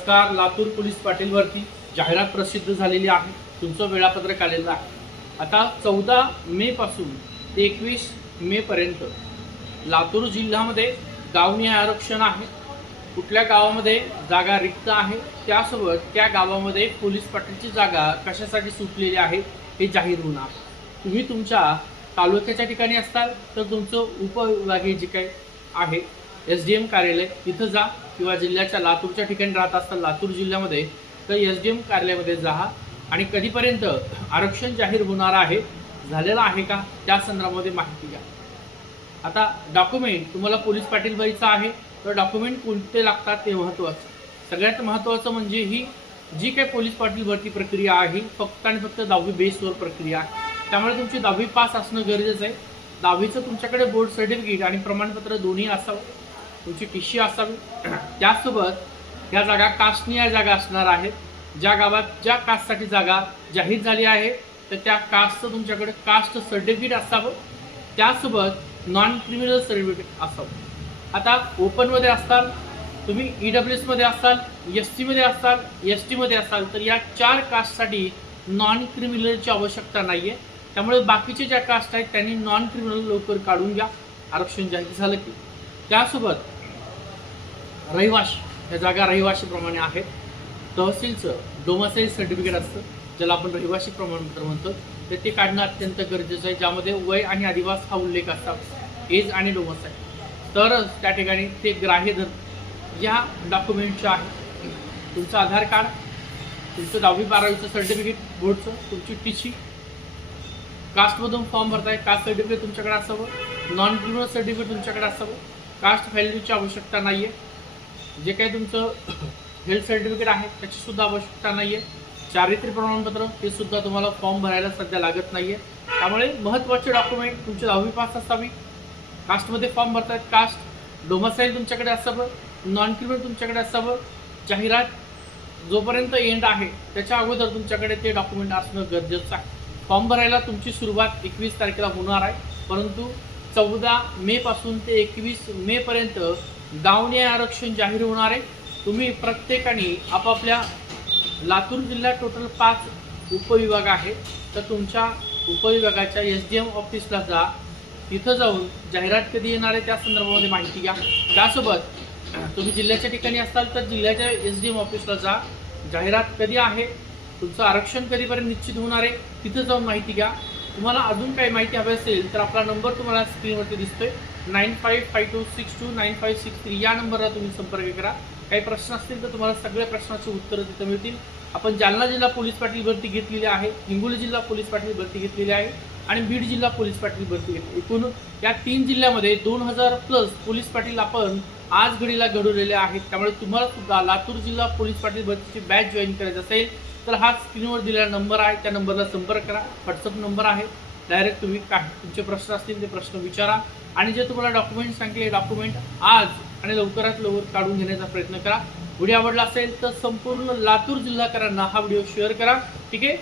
नमस्कार. लातूर पोलीस पाटील भरती जाहिरात प्रसिद्ध झालेली आहे. तुमचं वेळापत्रक आलेलं आहे. आता 14 मे पासून ते 21 मे पर्यंत लातूर जिल्ह्यामध्ये गावनिहाय आरक्षण आहे. कुठल्या गावामध्ये जागा रिक्त आहे, त्यासोबत त्या गावामध्ये पोलीस पाटीलची जागा कशासाठी सुटलेली आहे हे जाहीर होणार. तुम्ही तुमच्या तालुक्याच्या ठिकाणी असताल तर तुमचं उपविभागीय जे काही आहे SDM कार्यालय तिथं जा, किंवा जिल्ह्याच्या लातूरच्या ठिकाणी राहत असताल लातूर जिल्ह्यामध्ये तर SDM कार्यालयामध्ये जा आणि कधीपर्यंत आरक्षण जाहीर होणार आहे, झालेलं आहे का, त्या संदर्भामध्ये माहिती घ्या. आता डॉक्युमेंट तुम्हाला पोलीस पाटील व्हायचं आहे तर डॉक्युमेंट कोणते लागतात ते महत्त्वाचं. सगळ्यात महत्त्वाचं म्हणजे ही जी काही पोलीस पाटील भरती प्रक्रिया आहे फक्त आणि फक्त 10वी बेसवर प्रक्रिया आहे. त्यामुळे तुमची 10वी पास असणं गरजेचं आहे. 10वीचं तुमच्याकडे बोर्ड सर्टिफिकेट आणि प्रमाणपत्र दोन्ही असावं. तुमची TC असावी. त्यासोबत या जागा कास्टनिहाय जागा असणार आहेत. ज्या गावात ज्या कास्टसाठी जागा जाहीर झाली आहे तर त्या कास्टचं तुमच्याकडे कास्ट सर्टिफिकेट असावं. त्यासोबत नॉन क्रिमिनल सर्टिफिकेट असावं. आता ओपनमध्ये असाल, तुम्ही EWS असाल, SCमध्ये असाल, STमध्ये असाल तर या 4 कास्टसाठी नॉन क्रिमिनलची आवश्यकता नाही आहे. त्यामुळे बाकीचे ज्या कास्ट आहेत त्यांनी नॉन क्रिमिनल लवकर काढून घ्या आरक्षण जाहीर झालं की. त्यासोबत रहिवाशी, या जागा रहिवाशीप्रमाणे आहेत. तहसीलचं डोमासाईल सर्टिफिकेट असतं ज्याला आपण रहिवाशी प्रमाणपत्र म्हणतो, तर ते काढणं अत्यंत गरजेचं आहे, ज्यामध्ये वय आणि अधिवास हा उल्लेख असतात, एज आणि डोमासाईल, तरच त्या ठिकाणी ते ग्राह्य धर. या डॉक्युमेंटचे आहे तुमचं आधार कार्ड, तुमचं 10वी 12वीचं सर्टिफिकेट बोर्डचं, तुमची TC, कास्टमधून फॉर्म भरताय कास्ट सर्टिफिकेट तुमच्याकडे असावं, नॉन क्रिमिनल सर्टिफिकेट तुमच्याकडे असावं. कास्ट व्हॅल्यूची आवश्यकता नाही आहे. जे काही तुमचं हेल्थ सर्टिफिकेट आहे त्याचीसुद्धा आवश्यकता नाही आहे. चारित्र्य प्रमाणपत्र ते सुद्धा तुम्हाला फॉर्म भरायला सध्या लागत नाही आहे. त्यामुळे महत्त्वाचे डॉक्युमेंट तुमची 10वी पास असावी, कास्टमध्ये फॉर्म भरतायत कास्ट, डोमासाईल तुमच्याकडे असावं, नॉन क्रिमिनल तुमच्याकडे असावं. जाहिरात जोपर्यंत एंड आहे त्याच्या अगोदर तुमच्याकडे ते डॉक्युमेंट असणं गरजेचं आहे. फॉर्म भरायला तुमची सुरुवात 21 तारखेला होणार आहे, परंतु 14 मे पासून ते 21 मे पर्यंत गावनिहाय आरक्षण जाहीर होणार आहे. तुम्ही प्रत्येकाने आपापल्या लातूर जिल्ह्यात टोटल 5 उपविभाग आहे तर तुमच्या उपविभागाच्या SDM ऑफिसला जा. तिथं जाऊन जाहिरात कधी येणार आहे त्या संदर्भामध्ये माहिती घ्या. त्यासोबत तुम्ही जिल्ह्याच्या ठिकाणी असाल तर जिल्ह्याच्या SDM ऑफिसला जा. जाहिरात कधी आहे, तुमचं आरक्षण कधीपर्यंत निश्चित होणार आहे तिथं जाऊन माहिती घ्या. तुम्हाला अजून काही माहिती हवी असेल तर आपला नंबर तुम्हाला स्क्रीनवरती दिसतोय 9552629563. या नंबरला तुम्ही संपर्क करा. काही प्रश्न असतील तर तुम्हाला सगळ्या प्रश्नाची उत्तरं तिथं मिळतील. आपण जालना जिल्हा पोलीस पाटील भरती घेतलेली आहे, हिंगोली जिल्हा पोलीस पाटील भरती घेतलेली आहे आणि बीड जिल्हा पोलीस पाटील भरती घेतली. एकूण या 3 जिल्ह्यामध्ये 2000+ पोलीस पाटील आपण आज घडीला घडवलेले आहेत. त्यामुळे तुम्हाला सुद्धा लातूर जिल्हा पोलीस पाटील भरतीची बॅच जॉईन करायची असेल तर हा स्क्रीनवर दिलेला नंबर आहे, त्या नंबरला संपर्क करा. WhatsApp नंबर आहे. डायरेक्ट तुम्ही काय तुमचे प्रश्न असतील ते प्रश्न विचारा आणि जे तुम्हाला डॉक्युमेंट सांगितले डॉक्युमेंट आज आणि लवकरात लवकर काढून घेण्याचा प्रयत्न करा. व्हिडिओ आवडला असेल तर संपूर्ण लातूर जिल्हाकरांना हा व्हिडिओ शेअर करा. ठीक आहे.